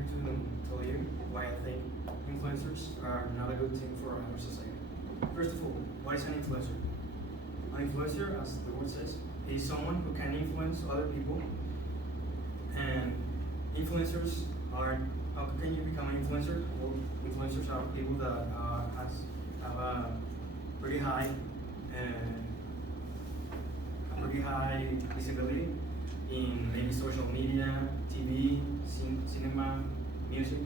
here to tell you why I think influencers are not a good thing for our society. First of all, what is an influencer? An influencer, as the word says, is someone who can influence other people. And influencers are, how can you become an influencer? Well, influencers are people that have a pretty high visibility in maybe social media, TV, cinema, music.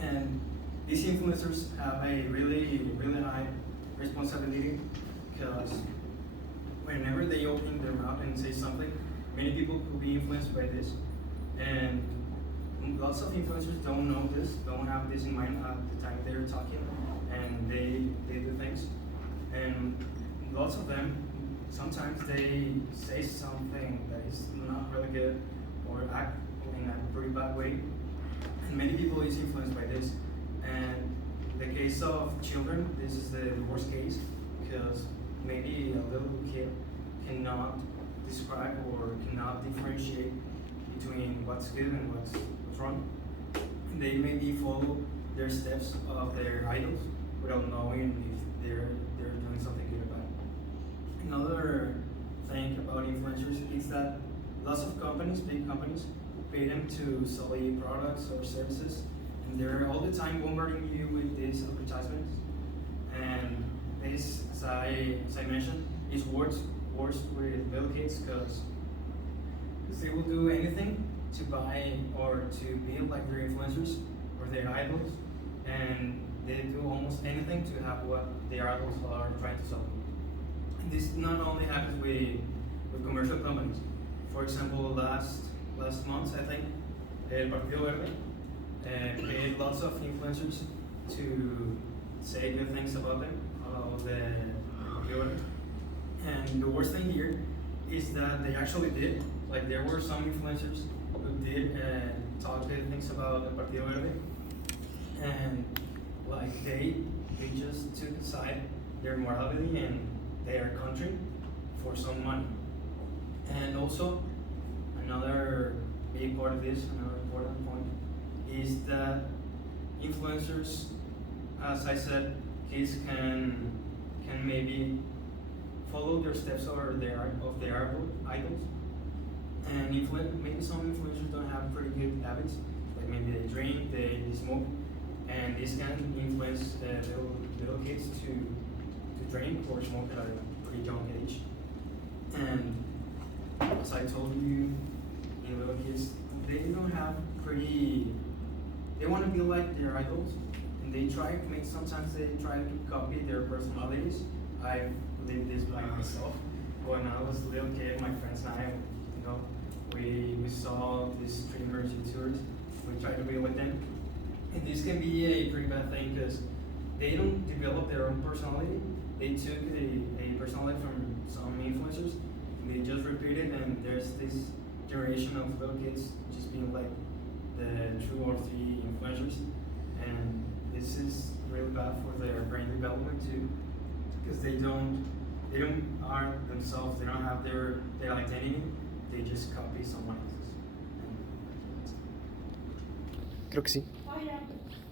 And these influencers have a really high responsibility because whenever they open their mouth and say something, many people could be influenced by this. And lots of influencers don't know this, don't have this in mind at the time they're talking, and they do things. And lots of them, sometimes they say something that is not really good or act in a pretty bad way. And many people is influenced by this. And in the case of children, this is the worst case because maybe a little kid cannot describe or cannot differentiate between what's good and what's wrong. And they maybe follow their steps of their idols without knowing if they're doing something good or bad. Another thing about influencers is that lots of companies, big companies, pay them to sell you products or services, and they're all the time bombarding you with these advertisements. And this, as I mentioned, is worse with little kids because they will do anything to buy or to be like their influencers or their idols, and they do almost anything to have what their idols are trying to sell. And this not only happens with commercial companies. For example, last month, I think, El Partido Verde paid lots of influencers to say good things about them, about the Partido Verde. And the worst thing here is that they actually did. Like, there were some influencers who did talk good things about the Partido Verde, and like they just took aside their morality and their country for some money. And also, another big part of this, another important point, is that influencers, as I said, kids can maybe follow their steps or of their idols. And maybe some influencers don't have pretty good habits, like maybe they drink, they smoke, and this can influence little kids to drink or smoke at a pretty young age. And as I told you, in little kids, they don't have they want to be like their idols, and sometimes they try to copy their personalities. I lived this by myself. When I was a little kid, my friends and I, we saw these streamers, YouTubers, we tried to be with them. And this can be a pretty bad thing because they don't develop their own personality. They took a personality from some influencers, and they just repeat it, and there's this generation of little kids just being like the 2 or 3 influencers. And this is really bad for their brain development too, because they don't are themselves, they don't have their identity, they just copy someone else's. Creo que sí.